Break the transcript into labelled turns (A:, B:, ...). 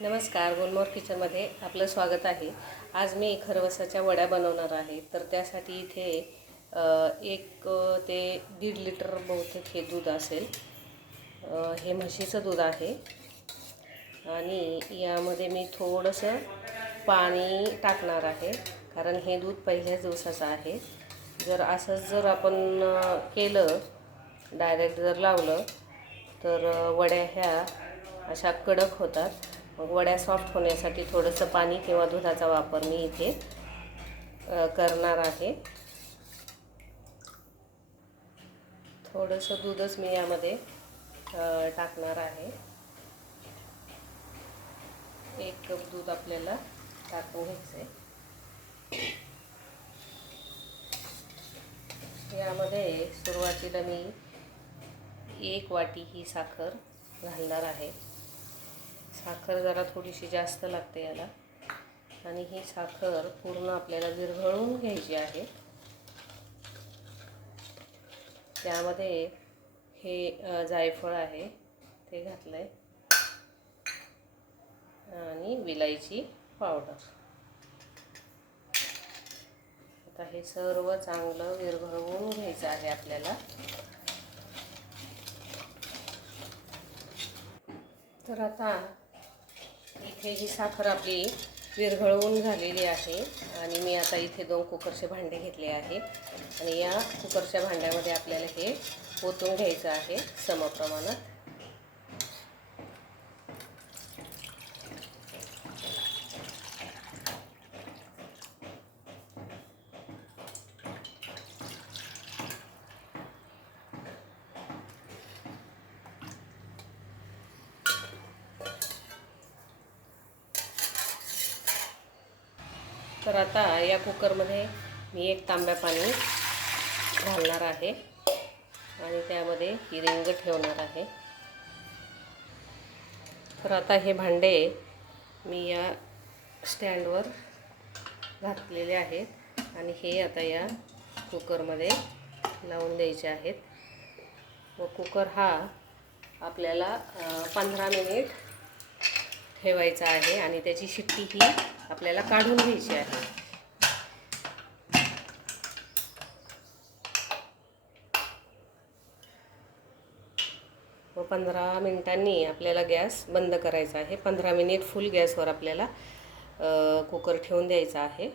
A: नमस्कार गोलमोर किचनमध्ये आपलं स्वागत आहे. आज मी खरवसाच्या वड्या बनवणार आहे. तर त्यासाठी इथे एक ते दीड लिटर बहुतेक हे दूध असेल. हे म्हशीचं दूध आहे. आणि यामध्ये मी थोडंसं पाणी टाकणार आहे. कारण हे दूध पहिल्याच दिवसाचं आहे. जर असंच जर आपण केलं डायरेक्ट जर लावलं तर वड्या ह्या अशा कडक होतात. मग वड्या सॉफ्ट होण्यासाठी थोडंसं पाणी किंवा दुधाचा वापर मी इथे करणार आहे. थोडंसं दूधच मी यामध्ये टाकणार आहे. एक कप दूध आपल्याला टाकून घ्यायचं आहे यामध्ये सुरुवातीला मी एक वाटी ही साखर घालणार आहे. साखर जरा थोडीशी जास्त लागते याला. आणि ही साखर पूर्ण आपल्याला विरघळून घ्यायची आहे. त्यामध्ये हे जायफळ आहे ते घातलं आहे आणि विलायची पावडर. आता हे सर्व चांगलं विरघळवून घ्यायचं आहे आपल्याला. तर आता इथे ही साखर आपली विरघळवून झालेली आहे. आणि मी आता इथे दोन कुकरचे भांडे घेतले आहे. आणि या कुकरच्या भांड्यामध्ये आपल्याला हे ओतून घ्यायचं आहे समप्रमाणात. तर आता या कुकरमध्ये मी एक तांब्या पाणी घालणार आहे. आणि त्यामध्ये ही रिंग ठेवणार आहे. तर आता हे भांडे मी या स्टँडवर घातलेले आहेत. आणि हे आता या कुकरमध्ये लावून द्यायचे आहेत. व कुकर हा आपल्याला पंधरा मिनिट ठेवायचा आहे आणि त्याची शिट्टी ही आपल्याला काढून घ्यायची आहे. व पंधरा मिनिटांनी आपल्याला गॅस बंद करायचा आहे. पंधरा मिनिट फुल गॅसवर आपल्याला कुकर ठेवून द्यायचा आहे.